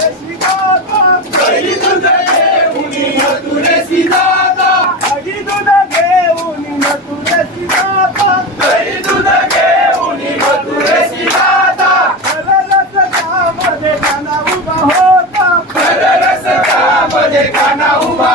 तुळशी जाता दही दूध घेऊन तुळशी जाता दही दूध घेऊन तुळशी जाता दही दूध घेऊन तुळशी जाता रसकामध्ये काना उभा होता रसकामध्ये काना उभा